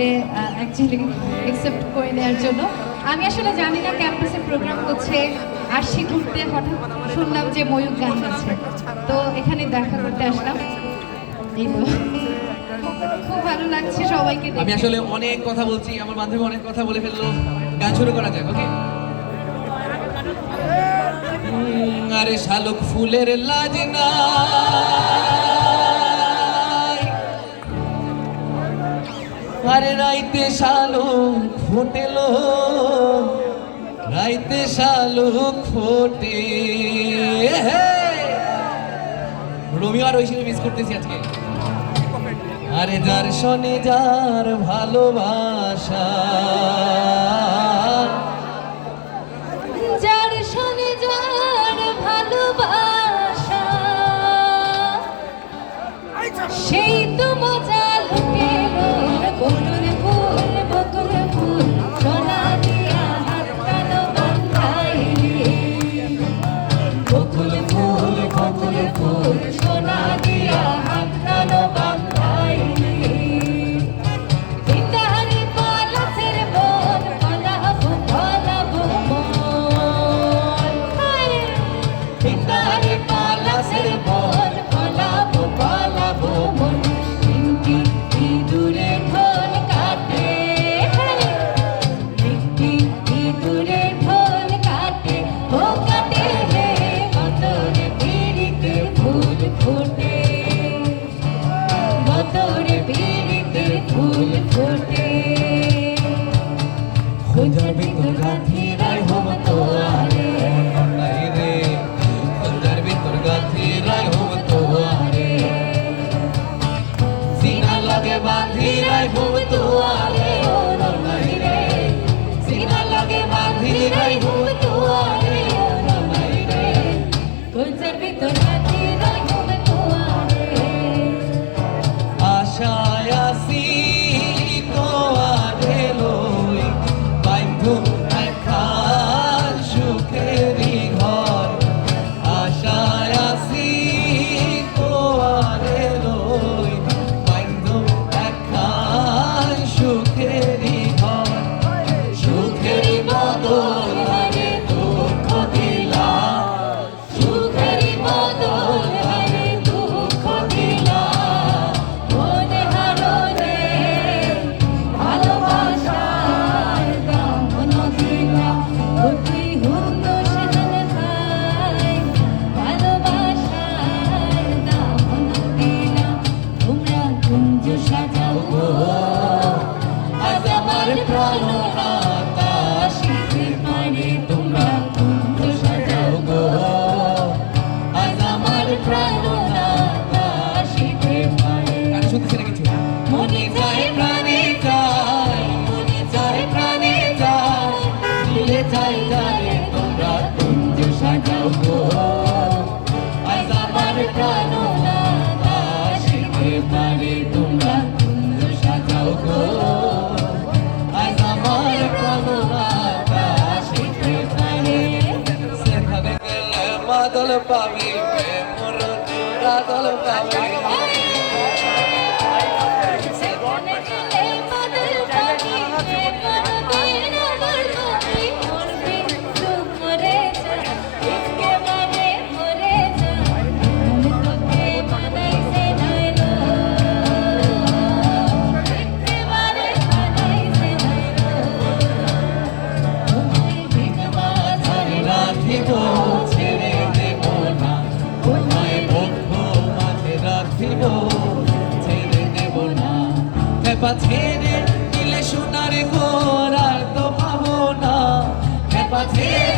ভাবে actually accept করে নেওয়ার জন্য। আমি আসলে জানি না ক্যাম্পাসে প্রোগ্রাম করছে, আসছি ঘুরতে, হঠাৎ শুনলাম যে ময়ূক গান গাচ্ছে, তো এখানে দেখা করতে আসলাম। এই তো খুব ভালো লাগছে সবাইকে দেখে। আমি আসলে অনেক কথা বলছি, আমার বান্ধবী অনেক কথা বলে ফেললো, গান শুরু করা যাক। ওকে, আরে শালুক ফুলের লাজ নাই, আরে রাইতে শালুক ফুটেলো, রাইতে শালুক ফোটে। রোমিও আর ঐশীকে মিস করতেছি আজকে। আরে যার শোনে যার ভালোবাসা, যার শোনে যার ভালোবাসা, সেই তো মজা লুটেলো। বকুল ফুল বকুল ফুল সোনা দিয়া হাত কালো বাঁধাইলি, বকুল ফুল বকুল ফুল সোনা দিয়া হাত কালো বাঁধাইলি। ইন্দারি পলাশের বন পলাবো পলাবো মন, ইন্দারি পলাশের বন পলাবো পলাবো মন। তিনটি ইঁদুরে ঢোল কাটে, একটি ইঁদুরে ঢোল কাটে, ও কাটে রে বতরে পিরিতে ফুল ফোটে, বতরে পিরিতে ফুল ফোটে। খোঁজার ভিতর গাঁথি রায় হব তোয়ারে, নাই রে খোঁজার ভিতর গাঁথি রায় হব তোয়ারে, সিনা লাগে বাঁধি রায় হব তোয়ারে, নাই রে সিনা লাগে বাঁধি রায় হব তোয়ারে, নাই রে। কলজার ভিতর হাতি রয় হবে তোয়ারে, আশায় আসি তোয়ারে লই, বাইন্ধু একখান সুখেরি ঘর। আশায় আসি তোয়ারে লই, বাইন্ধু একখান সুখেরি ঘর। সুখেরি বদল হারে দুঃখ দিলা, সুখেরি বদল হারে দুঃখ দিলা। মনে হারনে ভালোবাসার দামন দিলা, অতি হুন্দুশান খাই ভালোবাসার দামন দিলা। তোমরা কুঞ্জ সাজাও গো, আজ আমার প্রাণনাথ আসিতে পারে। তোমরা কুঞ্জ সাজাও গো, আজ আমার প্রাণনাথ আসিতে পারে। গান শুনতেছি না কিছু? মনে যায় প্রাণে যায়, মনে যায় প্রাণে যায়, দিলে যায় যায়। তোমরা কুঞ্জ সাজাও গো, আজ আমার প্রাণনাথ আসিতে পারে। তোমরা কুঞ্জ সাজাও গো, আজ আমার প্রাণনাথ আসিতে পারে। সেখানে গেলে মাদল পাবি, প্রেমর রাদল পাবি। সেখানে গেলে বাদল পাবি, প্রেমের আদর পাবি। মরবি তুই মরে যা, একেবারে মরে যা। মন তোকে বানাইছে নাইলো, একেবারে বানাইছে নাইলো। তুমি ভিগবা ঝরে রাখিব ছেড়ে দেব না, তোমায় বক্ষ মাঝে রাখিব ছেড়ে দেব না। খেপা ছেড়ে দিলে সোনার ঘোর আর তো পাবো না, খেপা ছেড়ে